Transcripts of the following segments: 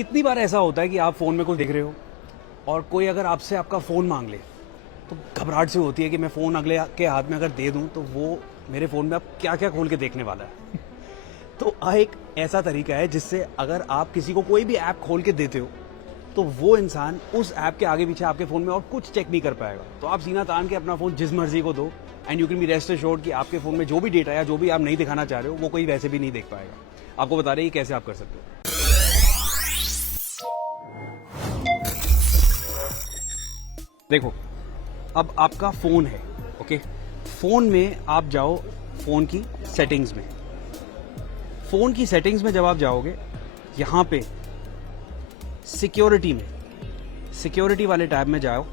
कितनी बार ऐसा होता है कि आप फ़ोन में कुछ देख रहे हो और कोई अगर आपसे आपका फ़ोन मांग ले तो घबराहट से होती है कि मैं फ़ोन अगले के हाथ में अगर दे दूं तो वो मेरे फ़ोन में अब क्या क्या खोल के देखने वाला है। तो एक ऐसा तरीका है जिससे अगर आप किसी को कोई भी ऐप खोल के देते हो तो वो इंसान उस ऐप के आगे पीछे आपके फ़ोन में और कुछ चेक नहीं कर पाएगा। तो आप सीना तान के अपना फ़ोन जिस मर्जी को दो and you can be rest assured कि आपके फ़ोन में जो भी डेटा या जो भी आप नहीं दिखाना चाह रहे हो वो कोई वैसे भी नहीं देख पाएगा। आपको बता रहे हैं कैसे आप कर सकते हो। देखो, अब आपका फोन है, ओके। फोन में आप जाओ फोन की सेटिंग्स में। फोन की सेटिंग्स में जब आप जाओगे यहां पे सिक्योरिटी में, सिक्योरिटी वाले टैब में जाओ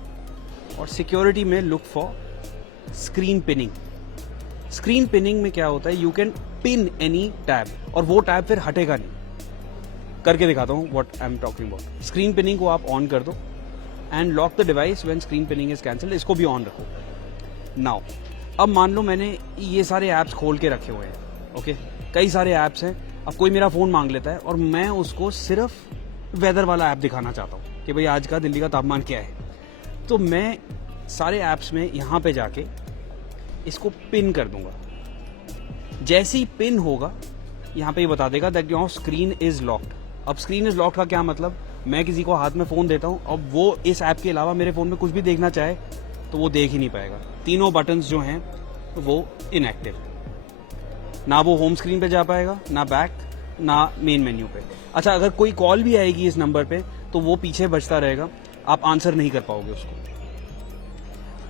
और सिक्योरिटी में look for screen pinning. Screen pinning में क्या होता है, you can pin any tab और वो टैब फिर हटेगा नहीं। करके दिखाता हूं what I am talking about. Screen pinning को आप ऑन कर दो and lock the device when screen pinning is cancelled. इसको भी ऑन रखो। नाउ अब मान लो मैंने ये सारे ऐप्स खोल के रखे हुए हैं, ओके। कई सारे ऐप्स हैं। अब कोई मेरा फोन मांग लेता है और मैं उसको सिर्फ वेदर वाला ऐप दिखाना चाहता हूँ कि भाई आज का दिल्ली का तापमान क्या है। तो मैं सारे ऐप्स में यहाँ पे जाके इसको पिन कर दूंगा। जैसे ही पिन होगा यहाँ पे ये बता देगा that your screen is locked. अब स्क्रीन इज लॉक्ड का क्या मतलब, मैं किसी को हाथ में फोन देता हूं, अब वो इस ऐप के अलावा मेरे फोन में कुछ भी देखना चाहे तो वो देख ही नहीं पाएगा। तीनों बटन्स जो हैं वो इनएक्टिव, ना वो होम स्क्रीन पे जा पाएगा, ना बैक, ना मेन मेन्यू पे। अच्छा, अगर कोई कॉल भी आएगी इस नंबर पे तो वो पीछे बजता रहेगा, आप आंसर नहीं कर पाओगे उसको।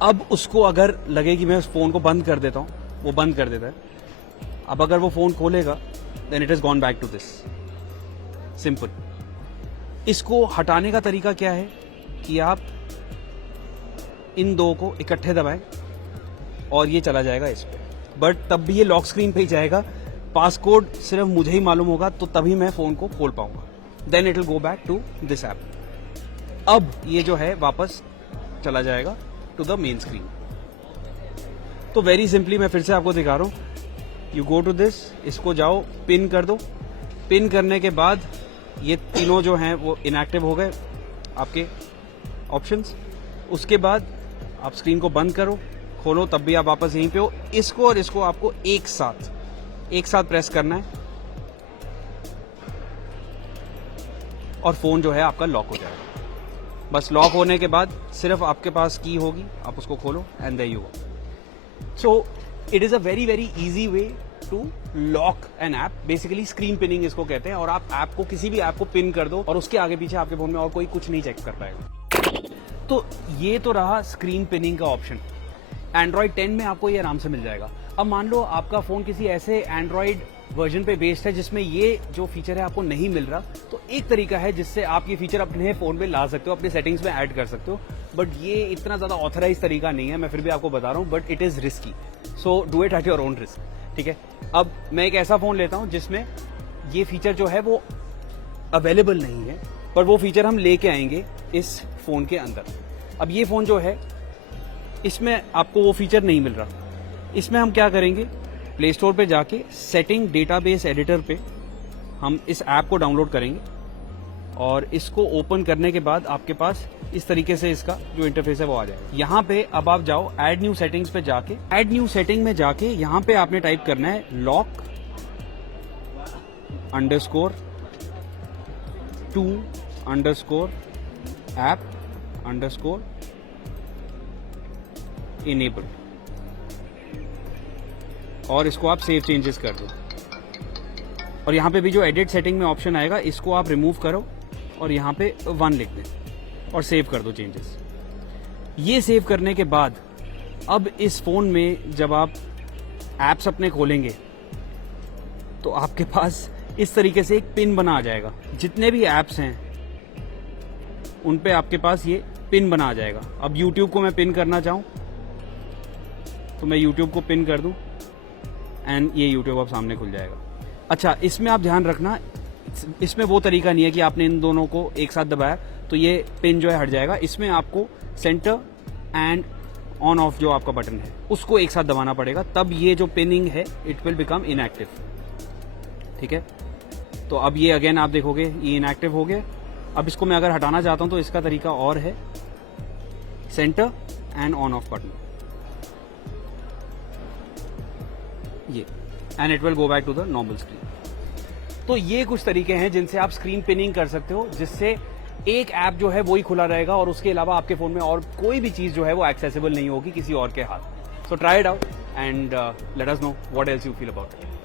अब उसको अगर लगे कि मैं उस फोन को बंद कर देता हूं, वो बंद कर देता है। अब अगर वो फोन खोलेगा then it is gone back to this. Simple. इसको हटाने का तरीका क्या है कि आप इन दो को इकट्ठे दबाएं और ये चला जाएगा इस पे, बट तब भी ये लॉक स्क्रीन पे ही जाएगा। पासकोड सिर्फ मुझे ही मालूम होगा तो तभी मैं फोन को खोल पाऊंगा। Then it will go back to this app. अब ये जो है वापस चला जाएगा टू द मेन स्क्रीन। तो वेरी सिंपली मैं फिर से आपको दिखा रहा हूं। यू गो टू दिस, इसको जाओ पिन कर दो। पिन करने के बाद ये तीनों जो हैं वो इनएक्टिव हो गए आपके ऑप्शंस। उसके बाद आप स्क्रीन को बंद करो, खोलो, तब भी आप वापस यहीं पे हो। इसको और इसको आपको एक साथ प्रेस करना है और फोन जो है आपका लॉक हो जाएगा। बस लॉक होने के बाद सिर्फ आपके पास की होगी, आप उसको खोलो and there you go. So it is a very very easy way to lock an app. Basically screen pinning इसको कहते हैं। और आप ऐप को, किसी भी ऐप को पिन कर दो और उसके आगे पीछे आपके फोन में और कोई कुछ नहीं चेक कर पाएगा। तो ये तो रहा स्क्रीन पिनिंग का ऑप्शन। एंड्रॉइड 10 में आपको ये आराम से मिल जाएगा। अब मान लो आपका फोन किसी ऐसे एंड्रॉइड वर्जन पे बेस्ड है जिसमें ये जो फीचर है आपको नहीं मिल रहा, तो एक तरीका है जिससे आप ये फीचर अपने फोन में ला सकते हो, अपने सेटिंग्स में ऐड कर सकते हो। बट ये इतना ज्यादा ऑथराइज तरीका नहीं है, मैं फिर भी आपको बता रहा हूँ, but it is risky. So do it at your own risk, ठीक है। अब मैं एक ऐसा फोन लेता हूं जिसमें ये फीचर जो है वो अवेलेबल नहीं है, पर वो फीचर हम लेके आएंगे इस फोन के अंदर। अब ये फोन जो है इसमें आपको वो फीचर नहीं मिल रहा। इसमें हम क्या करेंगे, प्ले स्टोर पे जाके सेटिंग डेटाबेस एडिटर पे हम इस ऐप को डाउनलोड करेंगे और इसको ओपन करने के बाद आपके पास इस तरीके से इसका जो इंटरफेस है वो आ जाएगा। यहाँ पे अब आप जाओ ऐड न्यू सेटिंग्स पे जाके, ऐड न्यू सेटिंग में जाके यहाँ पे आपने टाइप करना है lock underscore 2 underscore app underscore enable और इसको आप सेव चेंजेस कर दो। और यहाँ पे भी जो एडिट सेटिंग में ऑप्शन आएगा इसको आप रिमूव करो और यहाँ पे 1 लिख दें और सेव कर दो चेंजेस। ये सेव करने के बाद अब इस फोन में जब आप एप्स अपने खोलेंगे तो आपके पास इस तरीके से एक पिन बना आ जाएगा। जितने भी एप्स हैं उन पे आपके पास ये पिन बना आ जाएगा। अब YouTube को मैं पिन करना चाहूँ तो मैं YouTube को पिन कर दूं एंड ये YouTube अब सामने खुल जाएगा। अच्छा, इसमें आप ध्यान रखना, इसमें वो तरीका नहीं है कि आपने इन दोनों को एक साथ दबाया तो ये पिन जो है हट जाएगा। इसमें आपको सेंटर एंड ऑन ऑफ जो आपका बटन है उसको एक साथ दबाना पड़ेगा, तब ये जो पिनिंग है इट विल बिकम इनएक्टिव, ठीक है। तो अब ये अगेन आप देखोगे ये इनएक्टिव हो गया अब इसको मैं अगर हटाना चाहता हूं तो इसका तरीका और है, center and on off button, ये, and it will go back to the normal screen. तो ये कुछ तरीके हैं जिनसे आप स्क्रीन पिनिंग कर सकते हो, जिससे एक ऐप जो है वो ही खुला रहेगा और उसके अलावा आपके फोन में और कोई भी चीज जो है वो एक्सेसिबल नहीं होगी किसी और के हाथ। So try it out and let us know what else you feel about it.